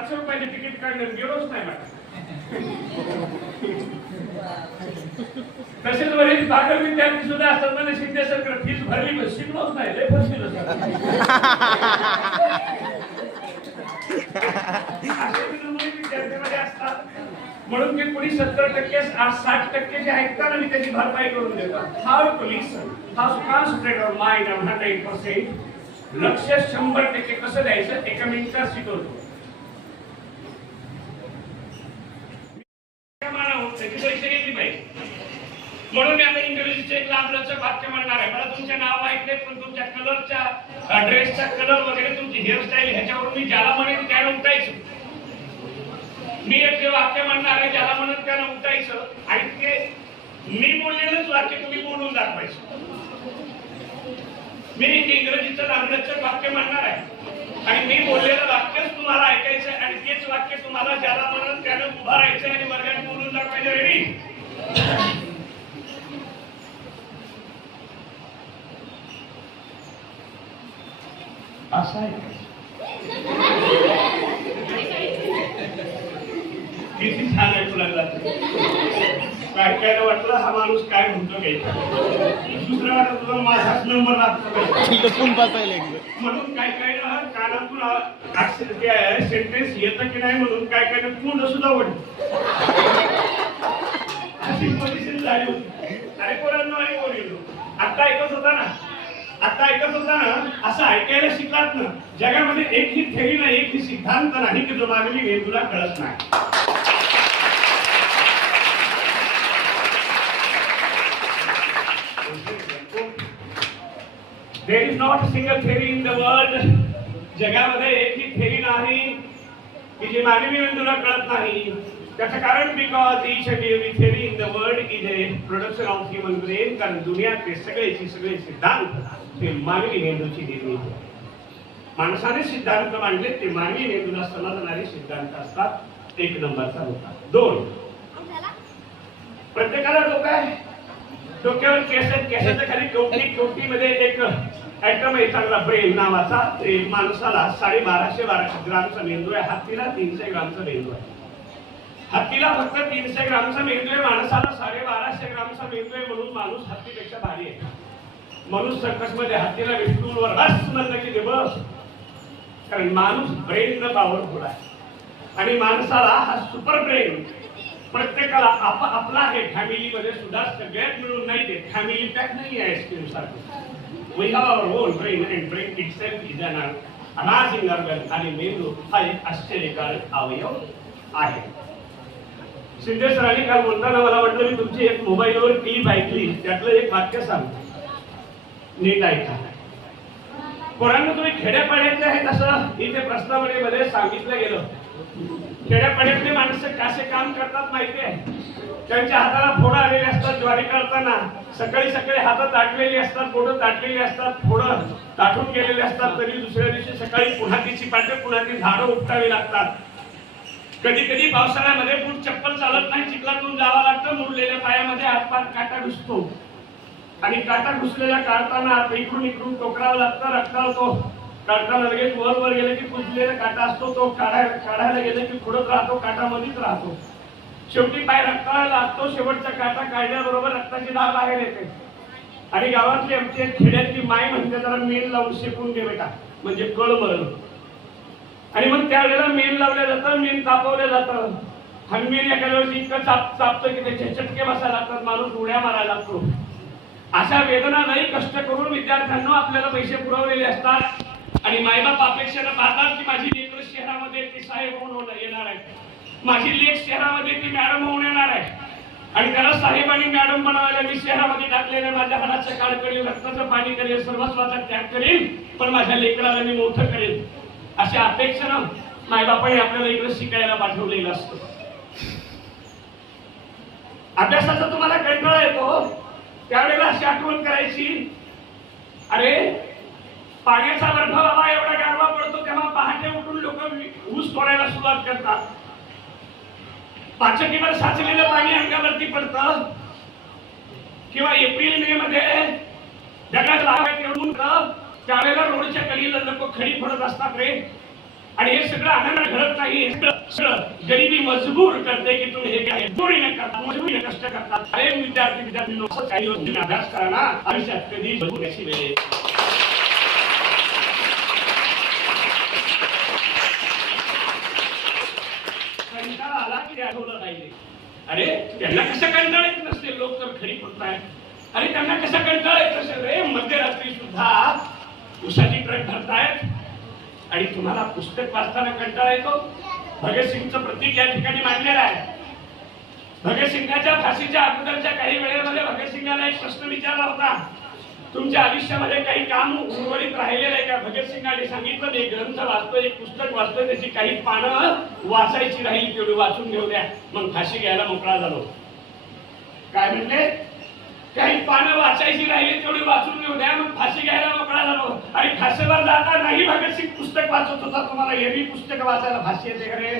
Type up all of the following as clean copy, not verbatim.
500 रुपयाचे तिकीट काढलं गेलोच नाही मॅडम. तसेच बरेच भाकर विद्यार्थी सुद्धा असतात म्हणजे शिंदे सरकार फीस भरली पण शिकलोच नाही लय फसविलं विद्यार्थ्यांमध्ये असतात. म्हणून ते कोणी 70% 60% जे ऐकतात आणि त्याची भरपाई करून देतात. How to listen, how to concentrate on mind on 100%. लक्ष 100% कसं द्यायचं एका मिनिटात शिकवतो. म्हणून मी आता इंग्रजीचे एक लांबलचक वाक्य म्हणणार आहे. मला तुमचे नाव माहित नाही पण तुमच्या कलरच्या ड्रेसचा कलर वगैरे तुमची हेअरस्टाईल ह्याच्यावरून मी ज्याला म्हणेन त्याला उठायचं. मी एक वाक्य म्हणणार आहे ज्याला म्हणत त्याला उठायचं आणि ते मी बोललेलंच वाक्य तुम्ही बोलून दाखवायचं. मी इंग्रजीचं लांबलचक वाक्य म्हणणार आहे आणि मी बोललेलं वाक्यच तुम्हाला ऐकायचं आणि तेच वाक्य तुम्हाला ज्याला म्हणत त्याला उभा राहायचं आणि वर्गात बोलून दाखवायचं. रेडी? असं आहे किती छान ऐकू लागला. काय काय वाटलं हा माणूस काय म्हणतो घ्यायचा. दुसरं वाटत तुला माझाच नंबर लागतो म्हणून काय काय ना कानातून सेंटेन्स येतं की नाही म्हणून काय काय पूर्ण सुद्धा ओढ अशी पोझिशन झाली होती. अरे पोरांनो आणि बोललो आता ऐकत होता ना असं ऐकायला शिकलात ना. जगामध्ये एक ही थेरी नाही एक ही सिद्धांत नाही की जो मानवी मेंदूला कळत नाही. There is not a single theory in the world. जगामध्ये एक ही थेरी नाही की जी मानवी मेंदूला कळत नाही. त्याचं कारण because each and every theory in the world is a production of human brain. कारण दुनियातले सगळे सिद्धांत ते मानवी मेंदूची निर्मिती. माणसाने सिद्धांत मांडले ते मानवी मेंदूला समजणारे सिद्धांत असतात. 1 नंबरचा होता. 2 प्रत्येकाला डोकं आहे. डोक्यावर केस आहेत. केसाच्या खाली कवटीमध्ये एक ऍटम आहे चांगला ब्रेन नावाचा. ते माणसाला 1250 ग्रामचा मेंदू आहे. हत्तीला 300 ग्रामचा मेंदू आहे. हत्तीला फक्त 300 ग्रामचा मेंदू आहे. माणसाला 1250 ग्रामचा मेंदू आहे. म्हणून माणूस हत्तीपेक्षा भारी आहे. माणूस सर्कस मध्ये हत्तीला विष्णूवर रस म्हणलं की ते बस. कारण माणूस ब्रेन न पॉवरफुल आहे आणि माणसाला हा सुपर ब्रेन प्रत्येकाला आपला आहे. फॅमिली मध्ये सुद्धा सगळ्यात मिळून नाही ते फॅमिली पॅक नाही आहे आईस्क्रीम सारखं. We have our own brain and brain itself is an amazing organ. आणि मेंदू हा एक आश्चर्यकारक अवयव आहे. शिंदे सरांनी काल बोलताना मला वाटलं मी तुमची एक मोबाईलवर क्लिप ऐकली त्यातलं एक वाक्य सांगतो. नीट ऐका. पोरांनो तुम्ही खेड्यापाड्यातले आहे तसं इथे प्रस्तावनेमध्ये सांगितलं गेलं. खेड्यापाड्यातले माणसं कसे काम करतात माहिती आहे. त्यांच्या हाताला फोडं आलेले असतात. ज्वारी करताना सकाळी हातात ताटलेली असतात. बोटं ताटलेली असतात. फोडं ताटून गेलेले असतात. तरी दुसऱ्या दिवशी सकाळी पुन्हा ती चिपाटे पुन्हा ती झाडं उपटावी लागतात. कधी कधी पावसाळ्यामध्ये बूट चप्पल चालत नाही. चिखलातून जावं लागतं. मुरलेल्या पायामध्ये हातपात काटा घुसतो आणि काटा घुसलेल्या काढताना इकडून टोकरावं लागतं. रक्ताला तो काढताना लगेच वर गेले की कुजलेला काटा असतो तो काढायला गेले की पुढत राहतो. काटामध्येच राहतो. शेवटी पाय रक्ताला लागतो. शेवटचा काटा काढल्याबरोबर रक्ताची धार बाहेर येते आणि गावातली आमची खेड्यातली माय म्हणते जरा मेण लावून शेकून घे बेटा म्हणजे कळ मरण. आणि मग त्यावेळेला मेण लावलं जातं. मेण तापवलं जातं. हनमेन एखाद्या वेळेस इतकं चापतं की त्याचे चटके बसायला लागतात. माणूस उड्या मारायला लागतो. अशा वेदना नाही कष्ट करून विद्यार्थ्यांना आपल्याला पैसे पुरवलेले असतात आणि मायबाप अपेक्षेनं पाहतात की माझी लेकरं शहरामध्ये ती साहेब होऊन येणार आहे. माझी लेक शहरामध्ये ती मॅडम होऊन येणार आहे आणि त्याला साहेब आणि मॅडम बनवायला मी शहरामध्ये टाकलेल्या माझ्या हाडाचं काळ करेल. रक्ताचं पाणी करेल. सर्वस्वाचा त्याग करेल. पण माझ्या लेकराला मी मोठं करेल. अशा अपेक्षेनं मायबापाने आपल्याला इकडे शिकायला पाठवलेलं असतं. अभ्यासाचा तुम्हाला कंटाळा येतो त्यावेळेला अशी आठवण करायची. अरे पाण्याचा बर्फ बाबा एवढा गारवा पडतो तेव्हा पहाटे उठून लोक ऊस तोडायला सुरुवात करतात. पाचकीवर साचलेलं पाणी अंगावरती पडतं किंवा एप्रिल मे मध्ये जगात लागायचं येऊन त्यावेळेला रोडच्या कडेला लोक खडी फोडत असतात रे. आणि हे सगळं आनंद घडत नाही. गरिबी मजबूर करते की तुम्ही हे काय जोरीने करता, मजबुरीने कष्ट करता. अरे विद्यार्थी काही अभ्यास करा ना, आयुष्यात कधी मजबूर अशी वेळ कंटाळा आला की आठवलं पाहिजे. अरे त्यांना कसं कंटाळा येत नसते, लोक तर खरी बोलताय. अरे त्यांना कसं कंटाळा येत नसेल रे, मध्यरात्री सुद्धा उसाची ट्रक भरतायत आणि तुम्हाला पुस्तक वाचताना कंटाळा येतो. भगतसिंगचं प्रतीक या ठिकाणी मांडलेलं आहे. भगतसिंगाच्या फाशीच्या अगोदरच्या काही वेळेमध्ये भगतसिंगाला एक प्रश्न विचारला होता, तुमच्या आयुष्यामध्ये काही काम उर्वरित राहिलेलं आहे का? भगतसिंगाने सांगितलं, मी ग्रंथ वाचतोय, एक पुस्तक वाचतोय, त्याची काही पानं वाचायची राहिली, तेवढी वाचून घेऊ द्या, मग फाशी घ्यायला मोकळा झालो. काय म्हणले? काही पानं वाचायची राहिली तेवढी वाचून घेऊ द्या, मग फाशी घ्यायला मोकळा झालो. आणि फाशीवर जाता नाही भगतसिंग पुस्तक वाचत होता. तुम्हाला एरवी पुस्तक वाचायला फाशी येते का रे?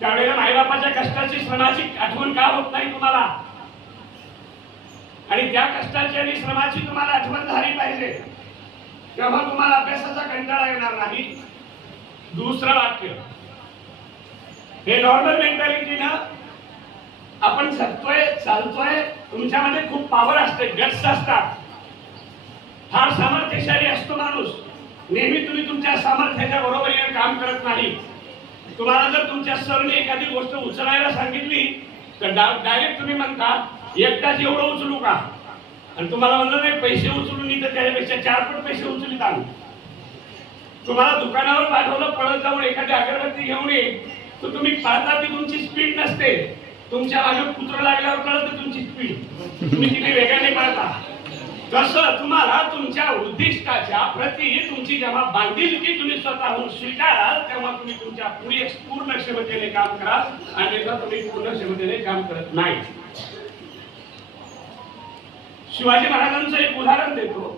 त्यावेळेला माईबापाच्या कष्टाची श्रमाची आठवण का होत नाही तुम्हाला? आणि त्या कष्टाची आणि श्रमाची तुम्हाला आठवण झाली पाहिजे, तेव्हा तुम्हाला अभ्यासाचा कंटाळा येणार नाही. दुसरं वाक्य, हे नॉर्मल मेंटॅलिटीनं आपण जगतोय, चालतोय, तुमच्यामध्ये खूप पॉवर असते, गट्स असतात, फार सामर्थ्यशाली असतो माणूस. नेहमी तुम्ही तुमच्या सामर्थ्याच्या बरोबरीने काम करत नाही. तुम्हाला जर तुमच्या सरने एखादी गोष्ट उचलायला सांगितली तर डायरेक्ट तुम्ही म्हणता एकटाच एवढं उचलू का, आणि तुम्हाला म्हणलं नाही पैसे उचलून तर त्याच्यापेक्षा 4 पट पैसे उचलीत आणू. तुम्हाला दुकानावर पाठवलं, पळत जाऊन एखादी अगरबत्ती घेऊन ये, तर तुम्ही पाहता ती तुमची स्पीड नसते. तुमच्या मागे कुत्र लागल्यावर कळत तुमची स्पीड, तुम्ही तिथे वेगाने पळता. तसं तुम्हाला तुमच्या उद्दिष्टाच्या प्रती तुमची जेव्हा बांधिलकी तुम्ही स्वतःहून स्वीकाराल, तेव्हा तुम्ही तुमच्या पूर्ण क्षमतेने काम कराल, अन्यथा तुम्ही पूर्ण क्षमतेने काम करत नाही. शिवाजी महाराजांचं एक उदाहरण देतो.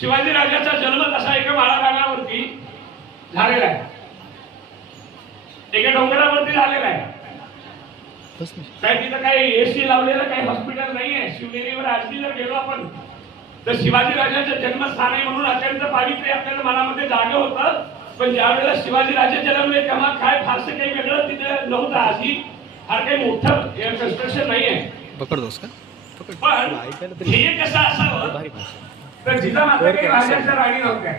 शिवाजी राजाचा जन्म तसा एका माळरानावरती झालेला आहे, एका डोंगरावरती झालेला आहे. काय तिथं काही एसी लावलेलं काही हॉस्पिटल नाहीये. शिवनेरीवर आजही जर गेलो आपण तर शिवाजी राजाचं जन्मस्थान आहे म्हणून अत्यंत पावित्र्य आपल्याला मनामध्ये जागे होतं. पण ज्या वेळेला शिवाजी राजे जन्मले तेव्हा काय फारसं काही वेगळं तिथे नव्हतं. आधी फार काही मोठं कन्स्ट्रक्शन नाहीये. पकडतोस का? पण हे कसं असावं तर जिजामाता काही राजाच्या राणी नव्हत्या,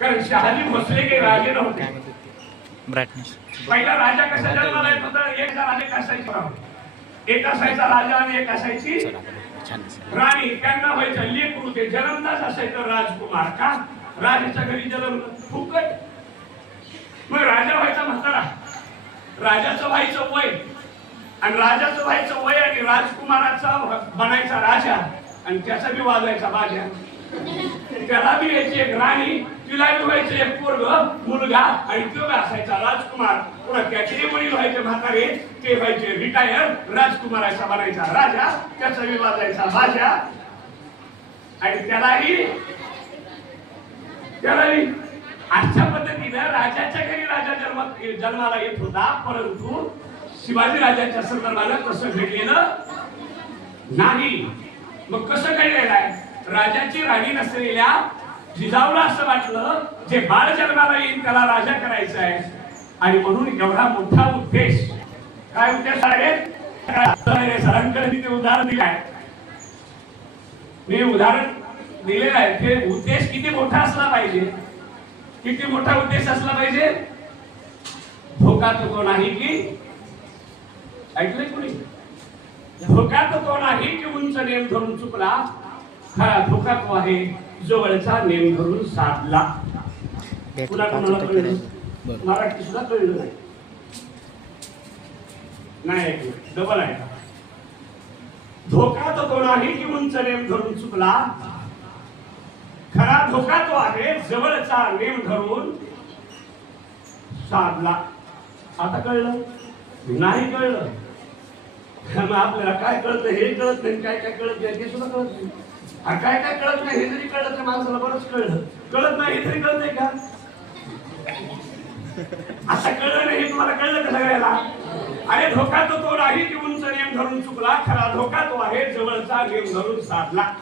कारण शहाजी भोसले काही राजे नव्हते. पहिला राजा कसा जन्माला येत होता? एक राजा कसायचा, एक असायचा राजा आणि एक असायची राणी. त्यांना व्हायचं लेकरू, ते जन्मदास असायचं राजकुमार. का? राजाच्या घरी जन्म फुकट. मग राजा व्हायचा म्हातारा, राजाचं व्हायचं वय, आणि राजाचं व्हायचं वय आणि राजकुमाराचा बनायचा राजा, आणि त्याचा बी वाजायचा बाजा. त्याला बी यायची एक राणी, तिला बी व्हायचं एक पोरग मुलगा, आणि तो असायचा राजकुमार. पुन्हा त्याचे वडील व्हायचे म्हातारे, ते व्हायचे रिटायर. राजकुमाराचा बनायचा राजा, त्याचा बी वाजायचा बाजा. आणि त्यालाही अशा पद्धतीनं राजाच्या घरी राजा जन्माला येत होता. परंतु शिवाजी राजाच्या संदर्भानं तसं घडलेलं नाही. मग कसं घडलेलं आहे? राजाची राणी नसलेल्या जिजाऊला असं वाटलं जे बाळ जन्माला येईल त्याला राजा करायचं आहे, आणि म्हणून एवढा मोठा उद्देश. काय उद्देश आहे? सरांकडे मी ते उदाहरण दिलं आहे, मी उदाहरण दिलेलं आहे. ते उद्देश किती मोठा असला पाहिजे, किती मोठा उद्देश असला पाहिजे. धोका तो नाही की, ऐकलंय कोणी? धोका तो नाही की उंच नेम धरून चुकला, खरा धोका तो आहे जवळचा नेम धरून साधला. पुन्हा कोणाला कळलं? मराठी सुद्धा कळलं नाही. नाही ऐकलं, डबल आहे. धोका तो नाही की उंच नेम धरून चुकला, खरा धोका तो आहे जवळचा नेम धरून साधला. आता कळलं? नाही कळलं. मग आपल्याला काय कळतं हे कळत नाही, काय काय कळत नाही हे सुद्धा कळत नाही. काय काय कळत नाही हे जरी कळत तर माणसाला बरंच कळलं. कळत नाही हे तरी कळत नाही का? असं कळलं नाही हे तुम्हाला कळलं का सगळ्याला? अरे धोका तो नाही की उंच नेम धरून चुकला, खरा धोका तो आहे जवळचा नेम धरून साधला.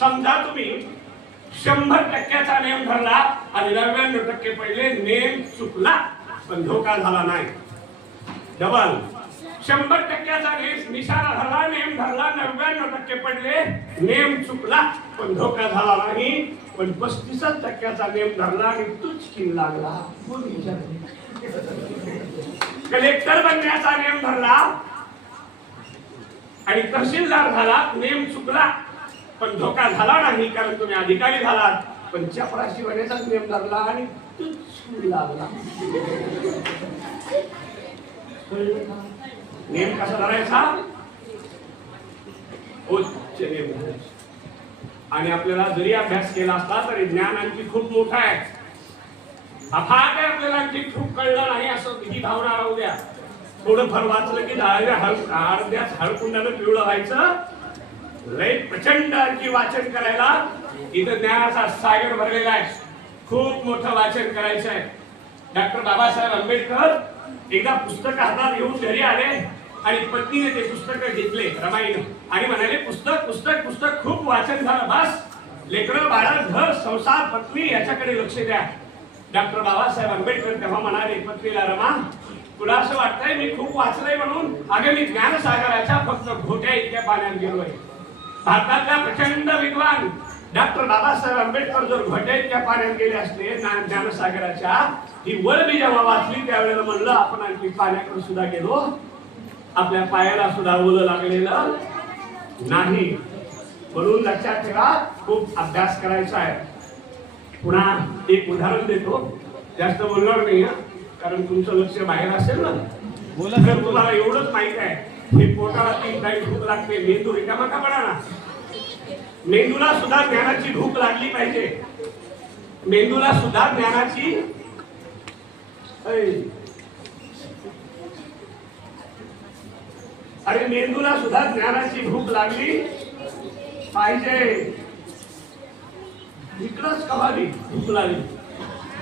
समजा तुम्ही 100% नेम धरला आणि 99% पडले. नेम चुकला पण धोका झाला नाही. डबल 100% निशाणा धरला, नेम धरला, 99% पडले. नेम चुकला पण धोका झाला नाही. पण 35% नेम धरला आणि तुचकी लागला. कलेक्टर बनण्याचा नेम धरला आणि तहसीलदार झाला. नेम चुकला पण धोका झाला नाही, कारण तुम्ही अधिकारी झालात. पण चपराशी होण्याचा नेम धरला आणि तुचकी लागला. नेम कसा धरायचा? उच्च नेम धरायचा. आणि आपल्याला जरी अभ्यास केला असता तरी ज्ञान आणखी खूप मोठा आहे, अफाट आहे. आपल्याला आणखी खूप कळलं नाही असं ही भावना राहू द्या. थोडं फार वाचलं की अर्ध्याच हळकुंडानं पिवळं व्हायचं. लय प्रचंड आणखी वाचन करायला इथं ज्ञानाचा सागर भरलेला आहे. खूप मोठं वाचन करायचं आहे. डॉक्टर बाबासाहेब आंबेडकर एकदा पुस्तक हातात घेऊन घरी आले आणि पत्नीने ते पुस्तक घेतले रमाईने आणि म्हणाले, पुस्तक पुस्तक पुस्तक खूप वाचन झालं, बस. लेकरं बाळ घर संसार पत्नी याच्याकडे लक्ष द्या. डॉक्टर बाबासाहेब आंबेडकर तेव्हा म्हणाले पत्नीला, रमा तुला असं वाटतंय मी खूप वाचलंय म्हणून? अगं मी ज्ञानसागराच्या फक्त घोट्या इतक्या पाण्यात गेलोय. भारतातल्या प्रचंड विद्वान डॉक्टर बाबासाहेब आंबेडकर जर घोट्या इतक्या पाण्यात गेले असते ज्ञानसागराच्या, ही वर मी जेव्हा वाचली त्यावेळेला म्हणलं आपण आणखी पाण्याकडे सुद्धा गेलो, आपल्या पायाला सुद्धा ओलं लागलेलं नाही. म्हणून लक्षात ठेवा, खूप अभ्यास करायचा आहे. पुन्हा एक उदाहरण देतो, जास्त बोलणार नाही कारण तुमचं लक्ष बाहेर असेल ना. जर तुम्हाला एवढंच माहित आहे हे पोटाला 3 टाइम भूक लागते, मेंदू रिकामा का पडा ना. मेंदूला सुद्धा ज्ञानाची भूक लागली पाहिजे. मेंदूला सुद्धा ज्ञानाची अरे मेंदूला सुद्धा ज्ञानाची भूक लागली पाहिजे. इकडंच कव्हाली भूक लागली,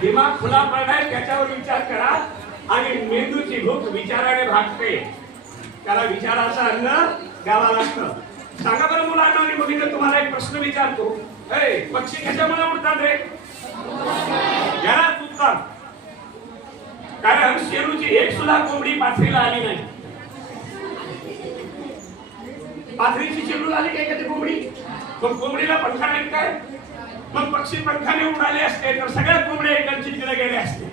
दिमाग खुला पडलाय त्याच्यावर विचार करा. आणि मेंदूची भूक विचाराने भागते, त्याला विचाराचं अन्न द्यावं लागतं. सांगा बरं मुलांना, आणि मग मी तुम्हाला एक प्रश्न विचारतो, पक्षी कशामुळे उडतात रे? घरात उडतात कारण शेरूची एक सुद्धा कोंबडी पाथरीला आली नाही. पाथरीची शेरू आली काय कधी कोंबडी? मग कोंबडीला पंखा नाही काय? मग पक्षी पंखाने उडाले असते तर सगळ्या कोंबड्या एकाच तिकडे गेले असते.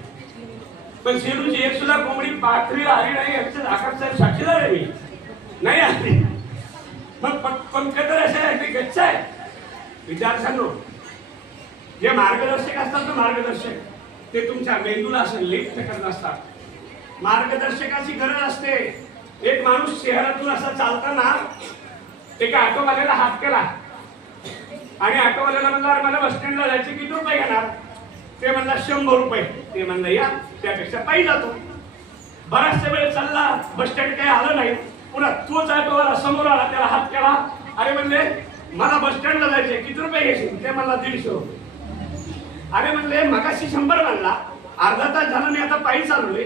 पण शेरूची एक सुद्धा कोंबडी पाथरीला आली नाही याचं आकाश साहेब साक्षीदार आहे. मी नाही आली. मग पंख तर असे आहे ते गच्च आहे. विचार सांगू, जे मार्गदर्शक असतात ना, मार्गदर्शक ते तुमच्या मेंदूला असं लेख करत असतात. मार्गदर्शकाची गरज असते. एक माणूस शहरातून असा चालताना एका ऑटोवाल्याला हात केला आणि ऑटोवाल्याला म्हणला, मला बस स्टँडला जायचे, किती रुपये घेणार? ते म्हणला 100 रुपये. ते म्हणलं या, त्यापेक्षा पायी जातो. बराचशा वेळ चालला, बस स्टँड काही आलं नाही. पुन्हा तोच ऑटोवाला समोर आला, त्याला हात केला. अरे म्हणले मला बस स्टँडला जायचे, किती रुपये घेशील? ते म्हणला 150 रुपये. अरे म्हणले मगाशी 100 म्हणला, अर्धा तास झाला मी आता पायी चाललोय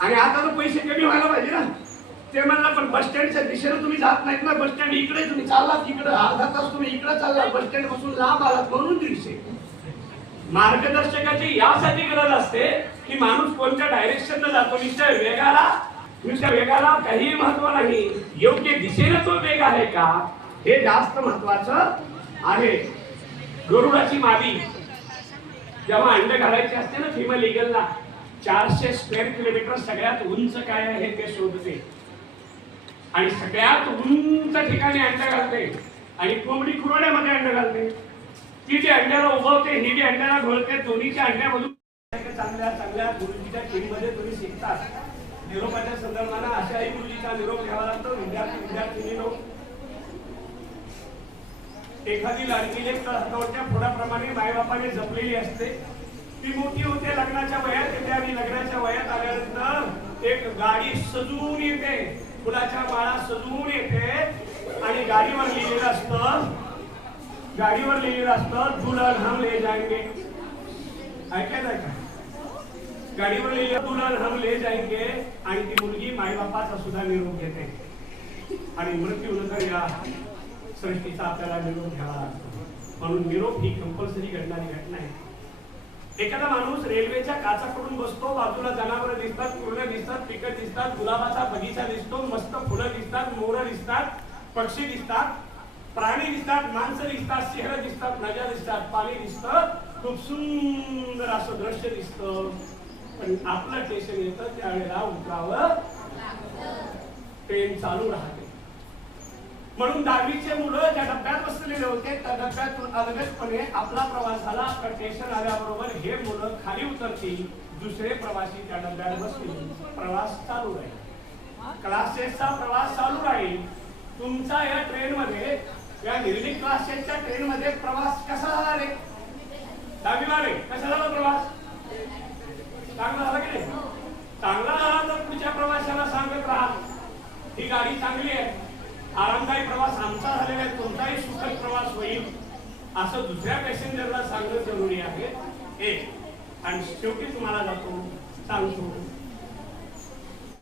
आणि आता तर पैसे कमी व्हायला पाहिजे ना. ते म्हणला पण बस स्टँडच्या दिशेने तुम्ही जात नाहीत ना, बस स्टँड इकडे तुम्ही चाललात, इकडे अर्धा तास तुम्ही इकडे चालला, बस स्टँड पासून लांब आलात म्हणून 150. मार्गदर्शकाची यासाठी गरज असते की माणूस कोणत्या डायरेक्शनला जातो. नुसत्या वेगाला काही महत्व नाही, योग्य दिशेने तो वेग आहे का हे जास्त महत्वाचं आहे. गरुडाची मादी जेव्हा अंड घालायची असते ना, फिमेल ईगलला 400 स्क्वेअर किलोमीटर सगळ्यात उंच काय आहे ते शोधते आणि सगळ्यात उंच ठिकाणी अंड घालते. आणि कोंबडी खुरड्यामध्ये अंड घालते. ती जे अंड्याला उभवते, ही जे अंड्याला घोळते. दोन्हीच्या अंड्यामधून चांगल्या चांगल्या गुरुजीच्या टीममध्ये तुम्ही शिकतात. निरोपाच्या संदर्भाने अशाही गुरुजीचा निरोप घ्यावा लागतो. विद्यार्थी एखादी लाडकी लेक हातावरच्या फोडाप्रमाणे मायबापाने जपलेली असते. ती मोठी होते, लग्नाच्या वयात येते आणि लग्नाच्या वयात आल्यानंतर एक गाडी सजवून येते, फुलाच्या माळा सजवून येते आणि गाडीवर लिहिलेलं असतं दुल्हन हम ले जाएंगे. ऐकायचं का? गाडीवर लिहिलेलं दुल्हन हम ले जाएंगे. आणि ती मुलगी मायबापाचा सुद्धा निरोप घेते आणि मृत्यूनंतर या सृष्टीचा आपल्याला निरोप घ्यावा लागतो. म्हणून निरोप ही कंपल्सरी घडणारी घटना आहे. एखादा माणूस रेल्वेच्या काचाकडून बसतो, बाजूला जनावरं दिसतात, कुर्ण्या दिसतात, पिकं दिसतात, गुलाबाचा बगीचा दिसतो, मस्त फुलं दिसतात, मोर दिसतात, पक्षी दिसतात, प्राणी दिसतात, माणसं दिसतात, शहरं दिसतात, नद्या दिसतात, पाणी दिसतं, खूप सुंदर असं दृश्य दिसतं. पण आपलं स्टेशन येतं त्यावेळेला उतरावं, ट्रेन चालू राहते. म्हणून 10वीचे मुलं ज्या डब्यात बसलेले होते त्या डब्यातून अलगदपणे आपला प्रवास झाला. स्टेशन आल्याबरोबर हे मुलं खाली उतरतील, दुसरे प्रवासी त्या डब्यात बसतील, प्रवास चालू राहील. क्लासेसचा प्रवास चालू राहील. तुमचा या ट्रेन मध्ये, या निर्णय क्लासेसच्या ट्रेन मध्ये प्रवास कसा झाला रे? 10वी वाले कसा झाला प्रवास? चांगला झाला की नाही? चांगला झाला तर पुढच्या प्रवाशाला सांगत राहा ही गाडी चांगली आहे, आरामदायी प्रवास आमचा झालेला आहे, तुमचाही सुखद प्रवास होईल असं दुसऱ्या पॅसेंजरला सांगणं जरुरी आहे. आणि शेवटी तुम्हाला जातो सांगतो